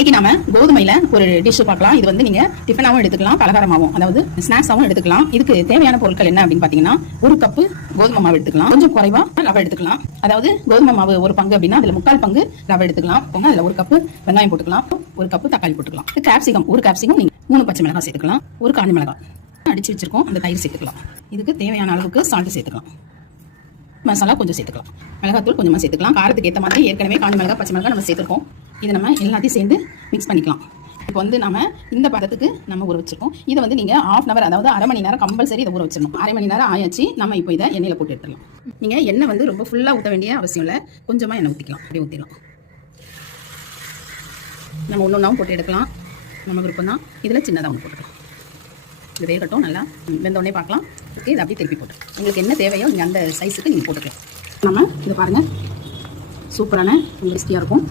இன்னைக்கு நாம கோதுமையில ஒரு டிஷ் பார்க்கலாம். இது வந்து நீங்க டிஃபனாவும் எடுத்துக்கலாம், பலகாரமாவும், அதாவது ஸ்நாக்ஸாவும் எடுத்துக்கலாம். இதுக்கு தேவையான பொருட்கள் என்ன அப்படின்னு பாத்தீங்கன்னா, ஒரு கப்பு கோதுமை மாவு எடுத்துக்கலாம், கொஞ்சம் குறைவா ரவை எடுத்துக்கலாம். அதாவது கோதுமை மாவு ஒரு பங்கு அப்படின்னா அதுல 3/4 பங்கு ரவை எடுத்துக்கலாம். அதுல ஒரு கப்பு வெங்காயம் போட்டுக்கலாம், ஒரு கப்பு தக்காளி போட்டுக்கலாம். கேப்சிகம் ஒரு கேப்சிகம், நீங்க 3 பச்சை மிளகாய் சேர்த்துக்கலாம், ஒரு காஞ்ச மிளகாய் அடிச்சு வச்சிருக்கோம், அந்த தயிர் சேர்த்துக்கலாம். இதுக்கு தேவையான அளவுக்கு சால்ட் சேர்த்துக்கலாம், மசாலா கொஞ்சம் சேர்த்துக்கலாம், மிளகாத்தூள் கொஞ்சமாக சேர்த்துக்கலாம். காரத்துக்கு ஏற்ற மாதிரி ஏற்கனவே காஞ்ச மிளகாய் பச்சை மிளகாய் நம்ம சேர்த்துருக்கோம். இதை நம்ம எல்லாத்தையும் சேர்ந்து மிக்ஸ் பண்ணிக்கலாம். இப்போ வந்து நம்ம இந்த பதத்துக்கு நம்ம ஊற வச்சிருக்கோம். இதை வந்து நீங்கள் 1/2 hour, அதாவது அரை மணி நேரம் கம்பல்சரி இதை ஊற வச்சிடணும். அரை மணி நேரம் ஆயாச்சு. நம்ம இப்போ இதை எண்ணெயில் போட்டு எடுத்துடலாம். நீங்கள் எண்ணெய் வந்து ரொம்ப ஃபுல்லாக ஊற்ற வேண்டிய அவசியம் இல்லை, கொஞ்சமாக எண்ணெய் ஊற்றிக்கலாம், அப்படியே ஊற்றிடலாம். நம்ம ஒன்று ஒன்றாவும் போட்டு எடுக்கலாம், நம்ம விருப்பம் தான். இதில் சின்னதாக ஒன்று போட்டுக்கலாம். இது வேகட்டும், நல்லா வெந்தோடனே பார்க்கலாம். ஓகே, இதை அப்படியே திருப்பி போட்டு உங்களுக்கு என்ன தேவையோ நீங்கள் அந்த சைஸுக்கு நீங்கள் போட்டுக்கலாம். நம்ம இதை பாருங்கள், சூப்பரான டேஸ்டியாக இருக்கும்.